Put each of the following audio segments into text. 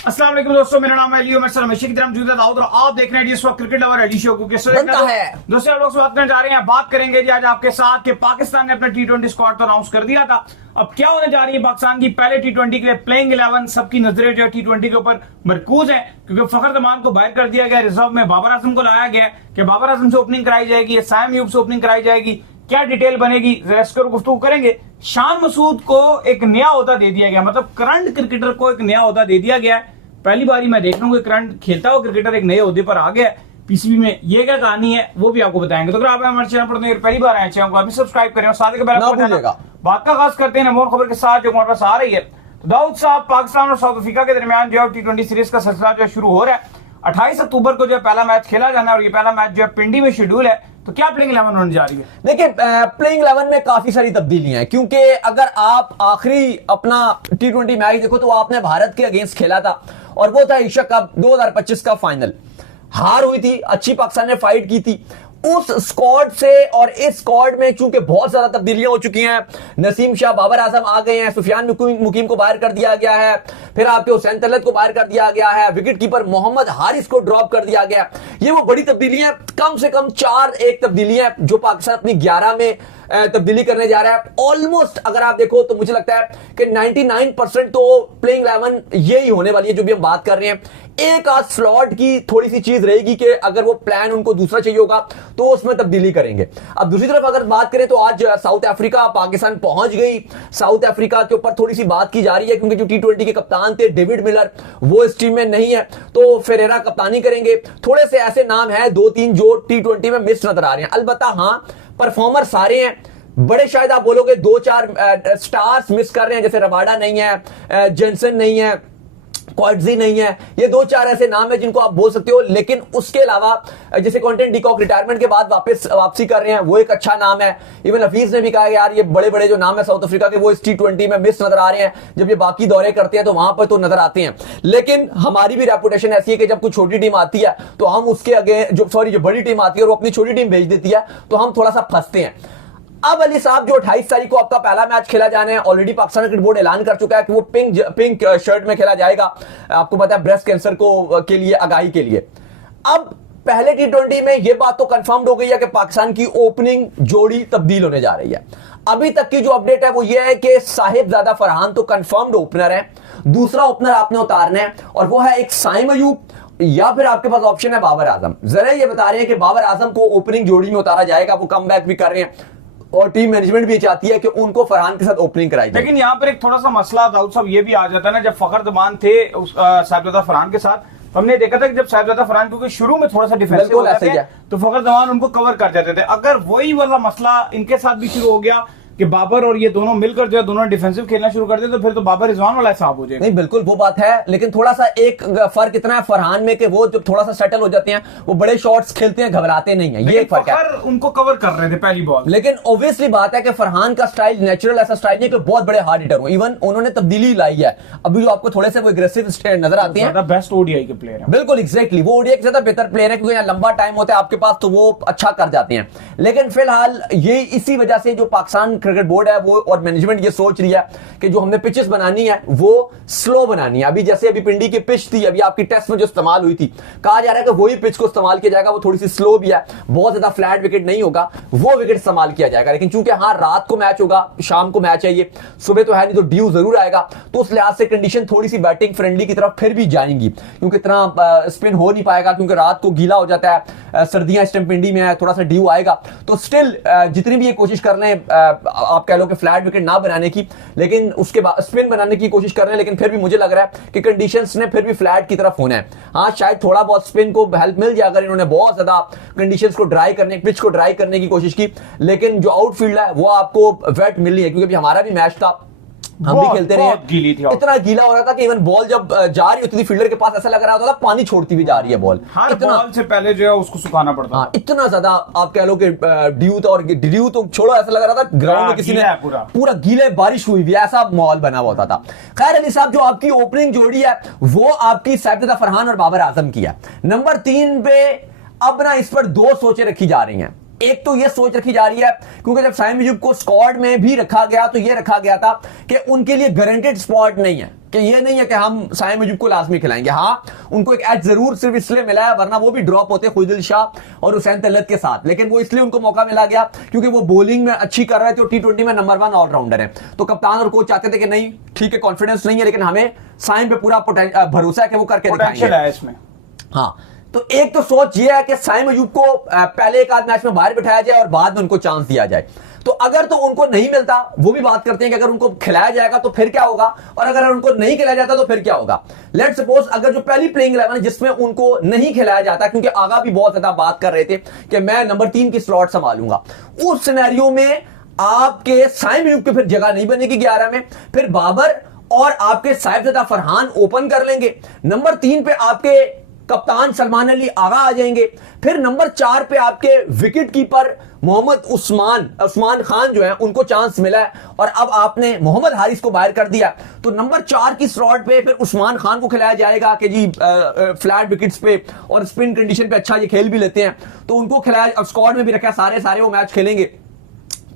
अस्सलाम वालेकुम दोस्तों, मेरा नाम है लियो। मैं सर हमेशा की तरह मौजूद है दाऊद और आप देख रहे हैं इस वक्त क्रिकेट लवर एडी शो को। दोस्तों आप लोग से बात करने जा रहे हैं, बात करेंगे जी आज आपके साथ कि पाकिस्तान ने अपना T20 स्क्वाड तो अनाउंस कर दिया था। अब क्या होने जा रही है पाकिस्तान की पहले T20 के लिए प्लेइंग 11। सबकी नजरें जो है T20 के ऊपर मरकूज है, क्योंकि फखर जमान को बाहर कर दिया गया, रिजर्व में बाबर आजम को लाया गया कि बाबर आजम से ओपनिंग कराई जाएगी या साइम अयूब से ओपनिंग कराई जाएगी, क्या डिटेल बनेगी जरा गुफ्तगू करेंगे। शान मसूद को एक नया ओहदा दे दिया गया, मतलब करंट क्रिकेटर को एक नया ओहदा दे दिया गया है। पहली बारी मैं देख रहा हूँ कि करंट खेलता हुआ क्रिकेटर एक नए ओहदे पर आ गया पीसीबी में। ये क्या कहानी है वो भी आपको बताएंगे। तो अगर आप हमारे चैनल पर पहली बार आए चैनल को अभी सब्सक्राइब करें और साथ ही बात का खास करते हैं नमोर खबर के साथ जो हमारे पास आ रही है। तो दाऊद साहब, पाकिस्तान और साउथ अफ्रीका के दरमियान जो है T20 सीरीज का सिलसिला जो शुरू हो रहा है। 28 अक्टूबर को जो है पहला मैच खेला जाना है और ये पहला मैच जो है पिंडी में शेड्यूल है। तो क्या प्लेइंग 11 होने जा रही है? देखिए, प्लेइंग 11 में काफी सारी तब्दीलियां हैं, क्योंकि अगर आप आखिरी अपना T20 मैच देखो तो आपने भारत के अगेंस्ट खेला था और वो था एशिया कप 2025 का फाइनल। हार हुई थी, अच्छी पाकिस्तान ने फाइट की थी। उस स्क्वाड से और इस स्क्वाड में चूंकि बहुत ज्यादा तब्दीलियां हो चुकी हैं, नसीम शाह, बाबर आजम आ गए हैं, सुफियान मुकीम को बाहर कर दिया गया है, फिर आपके हुसैन तलत को बाहर कर दिया गया है, विकेट कीपर मोहम्मद हारिस को ड्रॉप कर दिया गया। ये वो बड़ी तब्दीलियां, कम से कम 4 तब्दीलियां जो पाकिस्तान अपनी 11 में तब्दीली करने जा रहा है। ऑलमोस्ट अगर आप देखो तो मुझे लगता है कि 99% तो प्लेइंग 11 यही होने वाली है जो भी हम बात कर रहे हैं। एक आध स्लॉट की थोड़ी सी चीज रहेगी कि अगर वो प्लान उनको दूसरा चाहिए होगा तो उसमें तब्दीली करेंगे। अब दूसरी तरफ अगर बात करें तो आज साउथ अफ्रीका पाकिस्तान पहुंच गई। साउथ अफ्रीका के ऊपर थोड़ी सी बात की जा रही है क्योंकि जो T20 के कप्तान थे डेविड मिलर वो इस टीम में नहीं है, तो फेरेरा कप्तानी करेंगे। थोड़े से ऐसे नाम है 2-3 जो T20 में मिस नजर आ रहे हैं। अलबत्ता हाँ, परफॉर्मर सारे हैं बड़े। शायद आप बोलोगे 2-4 स्टार्स मिस कर रहे हैं, जैसे रबाडा नहीं है, जेंसन नहीं है, क्वाड्जी नहीं है। ये 2-4 ऐसे नाम है जिनको आप बोल सकते हो, लेकिन उसके अलावा जैसे क्विंटन डिकॉक रिटायरमेंट के बाद वापसी कर रहे हैं, वो एक अच्छा नाम है। इवन हफीज ने भी कहा यार ये बड़े बड़े जो नाम है साउथ अफ्रीका के वो इस T20 में मिस नजर आ रहे हैं। जब ये बाकी दौरे करते हैं तो वहां पर तो नजर आते हैं, लेकिन हमारी भी रेपुटेशन ऐसी है कि जब कोई छोटी टीम आती है तो हम उसके आगे जो बड़ी टीम आती है और वो अपनी छोटी टीम भेज देती है तो हम थोड़ा सा फंसते हैं। अब अली साहब, जो 28 तारीख को आपका पहला मैच खेला जाना है, ऑलरेडी पाकिस्तान क्रिकेट बोर्ड ऐलान कर चुका है कि वो पिंक शर्ट में खेला जाएगा। आपको पता है ब्रेस्ट कैंसर को के लिए आगाही के लिए। अब पहले T20 में यह बात तो कंफर्म हो गई है कि पाकिस्तान की ओपनिंग जोड़ी तब्दील होने जा रही है। अभी तक की जो अपडेट है वो ये है कि साहिबजादा फरहान तो कंफर्म्ड ओपनर है, दूसरा ओपनर आपने उतारना है और वो है एक साइम अयूब, या फिर आपके पास ऑप्शन है बाबर आजम। जरा ये बता रहे हैं कि बाबर आजम को ओपनिंग जोड़ी में उतारा जाएगा। वो कम बैक भी कर रहे हैं और टीम मैनेजमेंट भी चाहती है कि उनको फरहान के साथ ओपनिंग कराई जाए। लेकिन यहाँ पर एक थोड़ा सा मसला दाऊद साहब ये भी आ जाता है ना, जब फखर जमान थे साहिबजादा फरहान के साथ, तो हमने देखा था कि जब साहिबजादा फरहान क्योंकि शुरू में थोड़ा सा डिफेंसिव हो जाते हैं तो फखर जमान उनको कवर कर जाते थे। अगर वही वाला मसला इनके साथ भी शुरू हो गया कि बाबर और ये दोनों मिलकर जो है दोनों डिफेंसिव खेलना शुरू कर दे तो फिर तो बाबर रिजवान वाला हिसाब हो जाएगा। नहीं, बिल्कुल वो बात है, लेकिन थोड़ा सा एक फर्क इतना है फरहान में कि वो जब थोड़ा सा सेटल हो जाते हैं वो बड़े शॉट्स खेलते हैं, घबराते नहीं है। ये एक फर्क है। उनको कवर कर रहे थे पहली बॉल, लेकिन ऑब्वियसली बात है कि फरहान का स्टाइल नेचुरल ऐसा स्टाइल नहीं कि बहुत बड़े हार्ड हिटर हो। इवन उन्होंने तब्दीली लाई है अभी जो आपको थोड़े से वो एग्रेसिव नजर आते हैं। बेस्ट ओडीआई के प्लेयर है। बिल्कुल एग्जैक्टली, वो ओडीआई के ज्यादा बेहतर प्लेयर है क्योंकि यहाँ लंबा टाइम होता है आपके पास तो वो अच्छा कर जाते हैं। लेकिन फिलहाल ये इसी वजह से जो पाकिस्तान क्रिकेट बोर्ड है वो और मैनेजमेंट ये सोच रही है कि जो हमने पिचेस बनानी है वो स्लो बनानी है। अभी जैसे अभी पिंडी की पिच थी, अभी आपकी टेस्ट में जो इस्तेमाल हुई थी, कहा जा रहा है कि वही पिच को इस्तेमाल किया जाएगा। वो थोड़ी सी स्लो भी है, बहुत ज्यादा फ्लैट विकेट नहीं होगा, वो विकेट इस्तेमाल किया जाएगा। लेकिन चूंकि हाँ रात को मैच होगा, शाम को मैच है, ये सुबह तो है नहीं, तो ड्यू जरूर आएगा, तो उस लिहाज से कंडीशन थोड़ी सी बैटिंग फ्रेंडली की तरफ फिर भी जाएंगी, क्योंकि इतना स्पिन हो नहीं पाएगा क्योंकि रात को गीला हो जाता है, सर्दियां इस टाइम पिंडी में है, थोड़ा सा ड्यू आएगा। तो स्टिल जितनी भी ये कोशिश कर रहे हैं आप कह लो कि फ्लैट विकेट ना बनाने की, लेकिन उसके बाद स्पिन बनाने की कोशिश कर रहे हैं, लेकिन फिर भी मुझे लग रहा है कि कंडीशंस ने फिर भी फ्लैट की तरफ होना है। हाँ, शायद थोड़ा बहुत स्पिन को हेल्प मिल जाए अगर इन्होंने बहुत ज्यादा कंडीशंस को ड्राई करने, पिच को ड्राई करने की कोशिश की, लेकिन जो आउटफील्ड है वो आपको वेट मिलनी है। क्योंकि अभी हमारा भी मैच था, हम भी खेलते रहे, गीली थी, इतना गीला हो रहा था कि इवन बॉल जब जा रही होती थी फील्डर के पास ऐसा लग रहा था पानी छोड़ती हुई जा रही है बॉल। हर बॉल से पहले जो है उसको सुखाना पड़ता। हाँ, इतना ज्यादा आप कह लो कि ड्यू था, और ड्यू तो छोड़ो, ऐसा लग रहा था ग्राउंड में किसी ने पूरा गीले बारिश हुई हुई, ऐसा माहौल बना हुआ था। खैर अली साहब, जो आपकी ओपनिंग जोड़ी है वो आपकी साहिबजादा फरहान और बाबर आजम की है। नंबर 3 पे अब ना इस पर 2 सोचें रखी जा रही हैं। एक तो ये सोच रखी जा रही है, क्योंकि जब साइम अयूब को स्क्वाड में भी रखा गया तो ये रखा गया था कि उनके लिए गारंटेड स्पॉट नहीं है, कि ये नहीं है कि हम साइम अयूब को लाजमी खिलाएंगे। हाँ, उनको एक एज जरूर सिर्फ इसलिए मिला है, वरना वो भी ड्रॉप होते खुदिल शाह और हुसैन तलत के साथ, लेकिन वो इसलिए उनको मौका मिला गया क्योंकि वो बॉलिंग में अच्छी कर रहे थे और T20 में नंबर 1 ऑलराउंडर है। तो कप्तान और कोच चाहते थे कि नहीं ठीक है, कॉन्फिडेंस नहीं है, लेकिन हमें साइम पे पूरा भरोसा है कि वो करके दिखाएंगे। है इसमें। हाँ, तो एक तो सोच ये है कि साइम अयूब को पहले एक आध मैच में बाहर बिठाया जाए और बाद में उनको चांस दिया जाए। तो अगर तो उनको नहीं मिलता, वो भी बात करते हैं कि अगर उनको खिलाया जाएगा तो फिर क्या होगा, और अगर उनको नहीं खिलाया जाता तो फिर क्या होगा। लेट्स सपोज अगर जो पहली प्लेइंग 11 है जिसमें उनको नहीं खिलाया जाता, क्योंकि आगा भी बहुत ज्यादा बात कर रहे थे कि मैं नंबर 3 की स्लॉट संभालूंगा, उस सिनेरियो में आपके साइम अयूब की फिर जगह नहीं बनेगी 11 में, फिर बाबर और आपके साहिबजादा फरहान ओपन कर लेंगे। नंबर 3 पे आपके कप्तान सलमान अली आगा आ जाएंगे। फिर नंबर 4 पे आपके विकेट कीपर मोहम्मद उस्मान खान जो है उनको चांस मिला है, और अब आपने मोहम्मद हारिस को बाहर कर दिया, तो नंबर 4 की स्लॉट पे फिर उस्मान खान को खिलाया जाएगा कि जी फ्लैट विकेट्स पे और स्पिन कंडीशन पे अच्छा ये खेल भी लेते हैं, तो उनको खिलाया, स्क्वाड में भी रखा, सारे वो मैच खेलेंगे।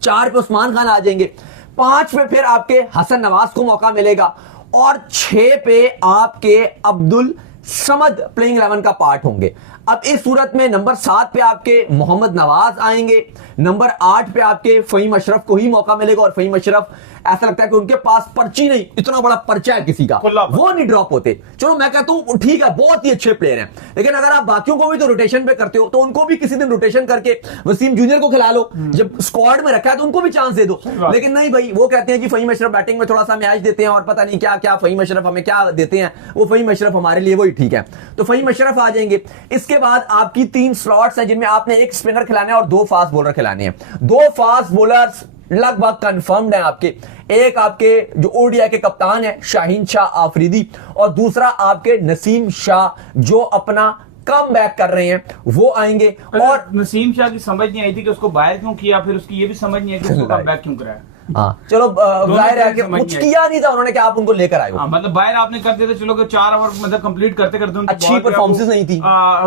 4 पे उस्मान खान आ जाएंगे, 5 पे फिर आपके हसन नवाज को मौका मिलेगा, और 6 पे आपके अब्दुल समद प्लेइंग 11 का पार्ट होंगे। अब इस सूरत में नंबर 7 पे आपके मोहम्मद नवाज आएंगे, नंबर 8 पे आपके फहीम अशरफ को ही मौका मिलेगा, और फहीम अशरफ ऐसा लगता है कि उनके पास पर्ची नहीं, इतना बड़ा पर्चा है किसी का, वो नहीं ड्रॉप होते। चलो मैं कहता हूं ठीक है, बहुत ही अच्छे प्लेयर हैं, लेकिन अगर आप बाकियों को भी तो रोटेशन पे करते हो, तो उनको भी किसी दिन रोटेशन करके वसीम जूनियर को खिला लो, जब स्क्वाड में रखा है तो उनको भी चांस दे दो। लेकिन नहीं भाई, वो कहते हैं जी फहीम अशरफ बैटिंग में थोड़ा सा मैच देते हैं और पता नहीं क्या क्या, फहीम अशरफ हमें क्या देते हैं, वो फहीम अशरफ हमारे लिए वही ठीक है, तो फहीम अशरफ आ जाएंगे। इसके बाद आपकी 3 स्लॉट्स हैं जिनमें आपने एक स्पिनर खिलाना है और 2 फास्ट बॉलर खिलाने हैं। 2 फास्ट बॉलर्स लगभग कंफर्म्ड है आपके, एक आपके जो ओडीआई के कप्तान है शाहीन शाह आफरीदी, और दूसरा आपके नसीम शाह जो अपना कम बैक कर रहे हैं, वो आएंगे। और नसीम शाह की समझ नहीं आई थी कि उसको बाहर क्यों किया, फिर उसकी ये भी समझ नहीं आई कि उसको कम बैक क्यों कराया। हाँ चलो, जाहिर है कि कुछ किया नहीं था उन्होंने कि आप उनको लेकर आए हो, मतलब बाहर आपने कर दिया था, चलो कि 4 ओवर मतलब कंप्लीट करते करते अच्छी परफॉर्मेंस नहीं थी,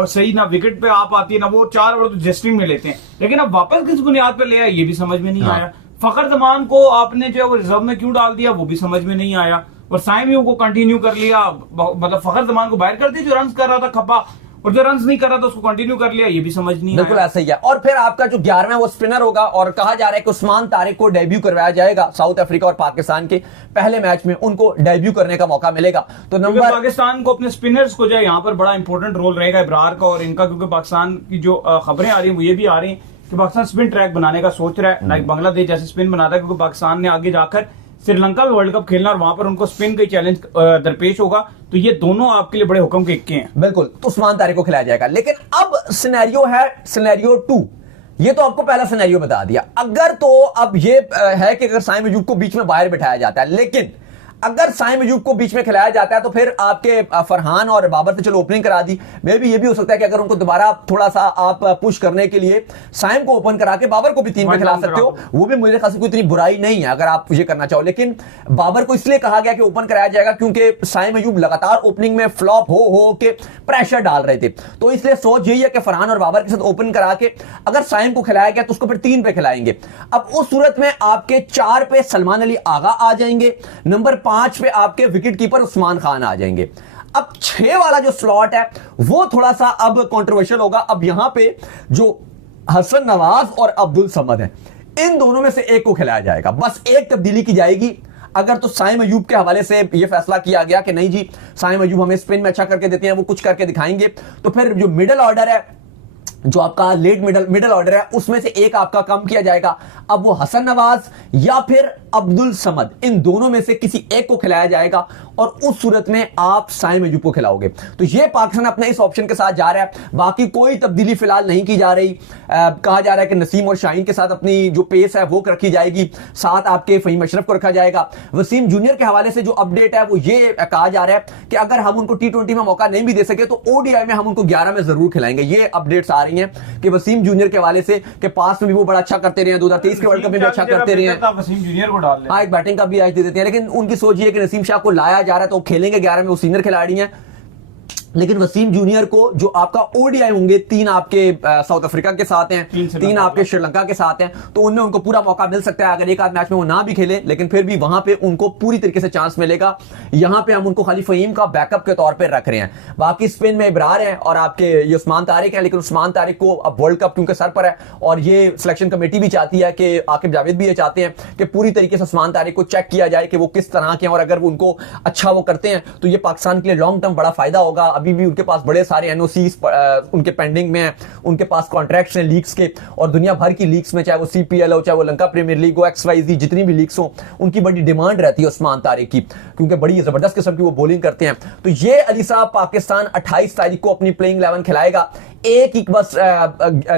सही ना विकेट पे आप आती है ना, वो 4 ओवर तो जस्टिंग में लेते हैं, लेकिन अब वापस किस बुनियाद पे ले आया ये भी समझ में नहीं आया। फखर जमान को आपने जो है वो रिजर्व में क्यों डाल दिया वो भी समझ में नहीं आया, और साइम अयूब को कंटिन्यू कर लिया, मतलब फखर जमान को बाहर कर दिया जो रन कर रहा था खप्पा, और जो रन नहीं कर रहा था उसको कंटिन्यू कर लिया, ये भी समझ नहीं आया। बिल्कुल ऐसा ही है। और फिर आपका जो 11वां वो स्पिनर होगा, और कहा जा रहा है कि उस्मान तारिक को डेब्यू करवाया जाएगा, साउथ अफ्रीका और पाकिस्तान के पहले मैच में उनको डेब्यू करने का मौका मिलेगा। तो नंबर पाकिस्तान को अपने स्पिनर्स को जो है यहाँ पर बड़ा इंपॉर्टेंट रोल रहेगा इब्रार का और इनका, क्योंकि पाकिस्तान की जो खबरें आ रही है वो ये भी आ रही है कि पाकिस्तान स्पिन ट्रैक बनाने का सोच रहा है, लाइक बांग्लादेश जैसे स्पिन बनाता है, क्योंकि पाकिस्तान ने आगे जाकर श्रीलंका में वर्ल्ड कप खेलना और वहां पर उनको स्पिन का चैलेंज दरपेश होगा, तो ये दोनों आपके लिए बड़े हुक्म के इक्के हैं। बिल्कुल, तो उस्मान तारिक को खिलाया जाएगा। लेकिन अब सिनेरियो है सिनेरियो 2, ये तो आपको पहला सिनेरियो बता दिया। अगर तो अब ये है कि अगर साइम अयूब को बीच में बाहर बिठाया जाता है, लेकिन अगर साइम अयूब को बीच में खिलाया जाता है तो फिर आपके फरहान और बाबर से चलो ओपनिंग करा दी, मे भी ये भी हो सकता है कि अगर उनको दोबारा थोड़ा सा आप पुश करने के लिए साइम को ओपन करा के बाबर को भी 3 पे खिला सकते हो, वो भी मुझे खास कोई इतनी बुराई नहीं है अगर आप ये करना चाहो। लेकिन बाबर को इसलिए कहा गया कि ओपन कराया जाएगा क्योंकि साइम अयूब लगातार ओपनिंग में फ्लॉप हो के प्रेशर डाल रहे थे, तो इसलिए सोच यही है कि फरहान और बाबर के साथ ओपन करा के अगर साइम को खिलाया गया तो उसको फिर 3 पे खिलाएंगे। अब उस सूरत में आपके 4 पे सलमान अली आगा आ जाएंगे, नंबर 5 पे आपके विकेट कीपर उस्मान खान आ जाएंगे। अब 6 वाला जो स्लॉट है वो थोड़ा सा अब कंट्रोवर्शियल होगा। अब यहां पे जो हसन नवाज और अब्दुल समद है, इन दोनों में से एक को खिलाया जाएगा, बस एक तब्दीली की जाएगी। अगर तो साइम अयूब के हवाले से यह फैसला किया गया कि नहीं जी साइम अयूब हमें स्पिन में अच्छा करके देते हैं, वो कुछ करके दिखाएंगे, तो फिर जो मिडिल ऑर्डर है, जो आपका लेट मिडिल ऑर्डर है, उसमें से एक आपका कम किया जाएगा। अब वो हसन नवाज या फिर अब्दुल समद, इन दोनों में से किसी एक को खिलाया जाएगा, और उस सूरत में आप साइम अयूब को खिलाओगे। तो ये पाकिस्तान अपने इस ऑप्शन के साथ जा रहा है, बाकी कोई तब्दीली फिलहाल नहीं की जा रही। कहा जा रहा है कि नसीम और शाहीन के साथ अपनी जो पेस है वो रखी जाएगी, साथ आपके फहीम अशरफ को रखा जाएगा। वसीम जूनियर के हवाले से जो अपडेट है वो ये कहा जा रहा है कि अगर हम उनको T20 में मौका नहीं भी दे सके तो ओडीआई में हम उनको 11 में जरूर खिलाएंगे। ये अपडेट्स आ रही हैं कि वसीम जूनियर के हवाले से कि पास में भी वो बड़ा अच्छा करते रहे हैं, 2023 के वर्ल्ड कप में भी अच्छा करते रहे हैं, वसीम जूनियर को डाल हाँ एक बैटिंग का भी आज दे देते हैं। लेकिन उनकी सोच ये है कि नसीम शाह को लाया जा रहा है तो खेलेंगे 11 में, वो सीनियर खिलाड़ी हैं, लेकिन वसीम जूनियर को जो आपका ओडीआई होंगे, 3 आपके साउथ अफ्रीका के साथ हैं, 3 आपके श्रीलंका के साथ हैं, तो उनमें उनको पूरा मौका मिल सकता है। अगर एक आध मैच में वो ना भी खेले, लेकिन फिर भी वहां पे उनको पूरी तरीके से चांस मिलेगा। यहां पे हम उनको खाली फहीम का बैकअप के तौर पे रख रहे हैं। बाकी स्पिन में इब्रार है और आपके ये उस्मान तारिक है, लेकिन उस्मान तारिक को अब वर्ल्ड कप क्योंकि सर पर है और ये सिलेक्शन कमेटी भी चाहती है कि आकिब जावेद भी ये चाहते हैं कि पूरी तरीके से उस्मान तारिक को चेक किया जाए कि वो किस तरह के हैं, और अगर वो उनको अच्छा वो करते हैं तो ये पाकिस्तान के लिए लॉन्ग टर्म बड़ा फायदा होगा। अभी भी उनके पास बड़े सारे एनओसीज उनके पेंडिंग में हैं, उनके पास कॉन्ट्रैक्ट्स हैं लीग्स के, और दुनिया भर की लीग्स में, चाहे वो सीपीएल हो, चाहे वो लंका प्रीमियर लीग हो, XYZ जितनी भी लीग्स हो, उनकी बड़ी डिमांड रहती है उस्मान तारिक की, क्योंकि बड़ी जबरदस्त किस्म की वो बॉलिंग करते हैं। तो ये अली साहब पाकिस्तान 28 तारीख को अपनी प्लेइंग 11 खिलाएगा। एक ही बस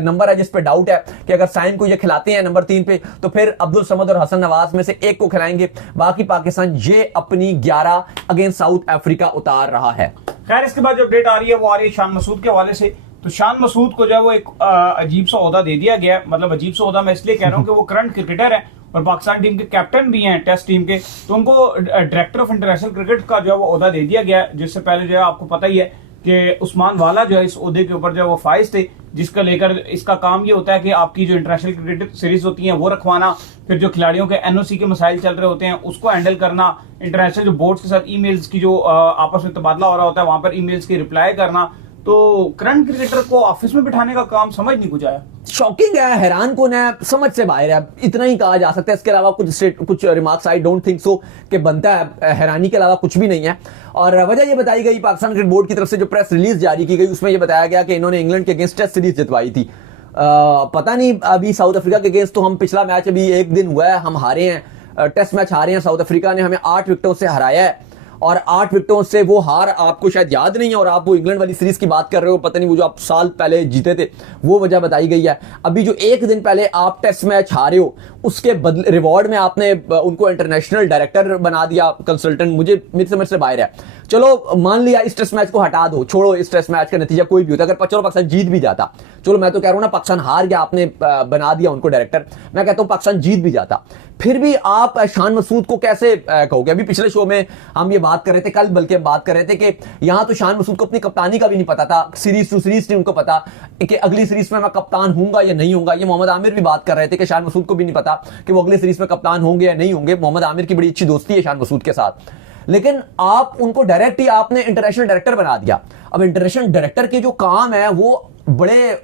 नंबर है जिस पे डाउट है कि अगर साइम को ये खिलाते हैं नंबर 3 पे, तो फिर अब्दुल समद और हसन नवाज में से एक को खिलाएंगे। बाकी पाकिस्तान ये अपनी 11 अगेंस्ट साउथ अफ्रीका उतार रहा है। खैर, इसके बाद जो अपडेट आ रही है वो आ रही है शान मसूद के हवाले से। तो शान मसूद को जो है वो एक अजीब सा ओहदा दे दिया गया है। मतलब अजीब सा ओहदा मैं इसलिए कह रहा हूँ कि वो करंट क्रिकेटर है और पाकिस्तान टीम के कैप्टन भी हैं, टेस्ट टीम के, तो उनको डायरेक्टर ऑफ इंटरनेशनल क्रिकेट का जो है वो ओहदा दे दिया गया है। जिससे पहले जो है आपको पता ही है कि उस्मान वाला जो है इस ओहदे के ऊपर जो है वो फाइज थे, जिसका लेकर इसका काम ये होता है कि आपकी जो इंटरनेशनल क्रिकेट सीरीज होती है वो रखवाना, फिर जो खिलाड़ियों के एनओसी के मसाइल चल रहे होते हैं उसको हैंडल करना, इंटरनेशनल जो बोर्ड्स के साथ ईमेल्स की जो आपस में तबादला हो रहा होता है वहां पर ईमेल्स की रिप्लाई करना। तो करंट क्रिकेटर को ऑफिस में बिठाने का काम समझ नहीं कुछ आया। शॉकिंग है, हैरान कौन है, समझ से बाहर है, इतना ही कहा जा सकता है। इसके अलावा कुछ remarks I don't think so कि बनता है, हैरानी के अलावा कुछ भी नहीं है। और वजह ये बताई गई पाकिस्तान क्रिकेट बोर्ड की तरफ से जो प्रेस रिलीज जारी की गई, उसमें यह बताया गया कि इन्होंने इंग्लैंड के अगेंस्ट टेस्ट सीरीज जितवाई थी। पता नहीं अभी साउथ अफ्रीका के अगेंस्ट तो हम पिछला मैच अभी एक दिन हुआ है, हम हारे हैं, टेस्ट मैच हारे हैं। साउथ अफ्रीका ने हमें 8 विकेटों से हराया है और 8 विकेटों से वो हार आपको शायद याद नहीं है, और आप वो इंग्लैंड वाली सीरीज की बात कर रहे हो, पता नहीं वो जो आप साल पहले जीते थे वो वजह बताई गई है। अभी जो एक दिन पहले आप टेस्ट मैच हारे हो, उसके बदले रिवॉर्ड में आपने उनको इंटरनेशनल डायरेक्टर बना दिया, कंसल्टेंट, मुझे मेरी समझ से बाहर है। चलो मान लिया इस टेस्ट मैच को हटा दो, छोड़ो इस टेस्ट मैच का नतीजा कोई भी होता, अगर चलो पाकिस्तान जीत भी जाता, चलो मैं तो कह रहा हूं ना पाकिस्तान हार गया, आपने बना दिया उनको डायरेक्टर, मैं कहता हूं पाकिस्तान जीत भी जाता, फिर भी आप शान मसूद को कैसे कहोगे? अभी पिछले शो में हम ये बात कर रहे थे, कल बल्कि हम बात कर रहे थे कि यहां तो शान मसूद को अपनी कप्तानी का भी नहीं पता था, सीरीज टू सीरीज नहीं उनको पता कि अगली सीरीज में मैं कप्तान होऊंगा या नहीं होऊंगा। ये मोहम्मद आमिर भी बात कर रहे थे कि शान मसूद को भी नहीं पता कि वो अगली सीरीज में कप्तान होंगे या नहीं होंगे। मोहम्मद आमिर की बड़ी अच्छी दोस्ती है शान मसूद के साथ, लेकिन आप उनको डायरेक्ट ही आपने इंटरनेशनल डायरेक्टर बना दिया। अब इंटरनेशनल डायरेक्टर के जो काम है वो बड़े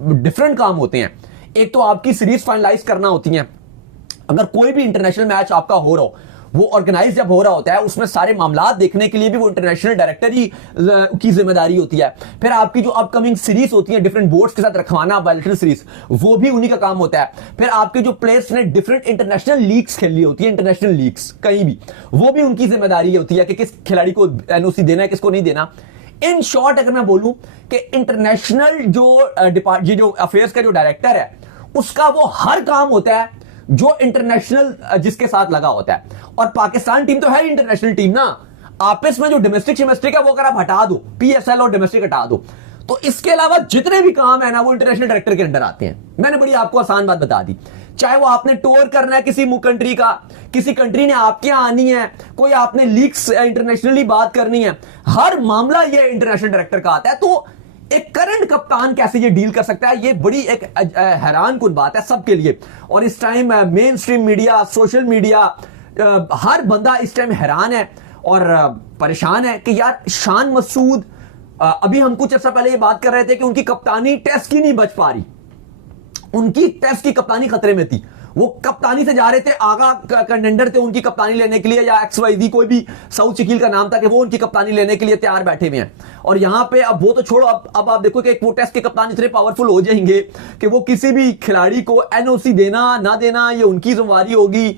डिफरेंट काम होते हैं। एक तो आपकी सीरीज फाइनलाइज करना होती है, अगर कोई भी इंटरनेशनल मैच आपका हो रहा हो, वो ऑर्गेनाइज जब हो रहा होता है, उसमें सारे मामलात देखने के लिए भी वो इंटरनेशनल डायरेक्टर ही की जिम्मेदारी होती है। फिर आपकी जो अपकमिंग सीरीज होती है डिफरेंट बोर्ड्स के साथ रखवाना, बायलैटरल सीरीज, वो भी उन्हीं का काम होता है। फिर आपके जो प्लेयर्स ने डिफरेंट इंटरनेशनल लीग्स खेली होती है, इंटरनेशनल लीग्स कहीं भी, वो भी उनकी जिम्मेदारी होती है कि किस खिलाड़ी को एनओसी देना है, किसको नहीं देना। इन शॉर्ट अगर मैं बोलूं कि इंटरनेशनल जो अफेयर्स का जो डायरेक्टर है, उसका वो हर काम होता है जो इंटरनेशनल जिसके साथ लगा होता है। और पाकिस्तान टीम तो है इंटरनेशनल टीम ना, आपस में जो डोमेस्टिक शिमेस्टिक है वो अगर आप हटा दो, पीएसएल और डोमेस्टिक हटा दो, तो इसके अलावा जितने भी काम है ना वो इंटरनेशनल डायरेक्टर के अंडर आते हैं। मैंने बड़ी आपको आसान बात बता दी, चाहे वो आपने टूर करना है किसी कंट्री का, किसी कंट्री ने आपके यहां आनी है, कोई आपने लीग्स इंटरनेशनली बात करनी है, हर मामला ये इंटरनेशनल डायरेक्टर का आता है। तो एक करंट कप्तान कैसे ये डील कर सकता है, ये बड़ी एक हैरान कुन बात है सबके लिए। और इस time main stream media, social media, हर बंदा इस टाइम हैरान है और परेशान है कि यार शान मसूद, अभी हम कुछ अर्सा पहले ये बात कर रहे थे कि उनकी कप्तानी टेस्ट की नहीं बच पा रही, उनकी टेस्ट की कप्तानी खतरे में थी, वो कप्तानी से जा रहे थे, आगा कंटेंडर थे उनकी कप्तानी लेने के लिए, या XYZ कोई भी साउथ शकील का नाम था कि वो उनकी कप्तानी लेने के लिए तैयार बैठे हुए हैं। और यहां पे अब वो तो छोड़ो, अब आप देखो कि वो टेस्ट के कप्तान इतने पावरफुल हो जाएंगे कि वो किसी भी खिलाड़ी को एनओसी देना ना देना ये उनकी जिम्मेदारी होगी।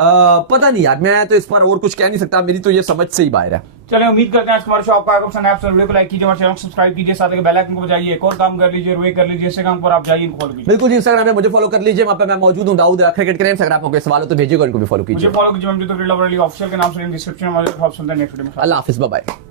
पता नहीं यार, मैं तो इस पर और कुछ कह नहीं सकता, मेरी तो ये समझ से ही बाहर है। चलिए, उम्मीद करते हैं आज हमारे शो आपको आएगा पसंद। आप वीडियो को लाइक कीजिए, हमारे चैनल को सब्सक्राइब कीजिए, साथ ही बेल आइकन को बजाइए, एक और काम कर लीजिए, वे कर लीजिए, इंस्टाग्राम पर आप जाइए, इनको फॉलो कीजिए। बिल्कुल, इंस्टाग्राम पे मुझे फॉलो कर लीजिए, वहां पे मैं मौजूद हूं, दाऊद क्रिकेट करें। अगर आपको कोई सवाल हो तो भेजिएगा, इनको भी फॉलो कीजिए, मुझे फॉलो कीजिए। ऑफिशियल के नाम से डिस्क्रिप्शन में मौजूद है, आप सुनते हैं नेक्स्ट वीडियो में। अल्लाह हाफिज़, बाय बाय।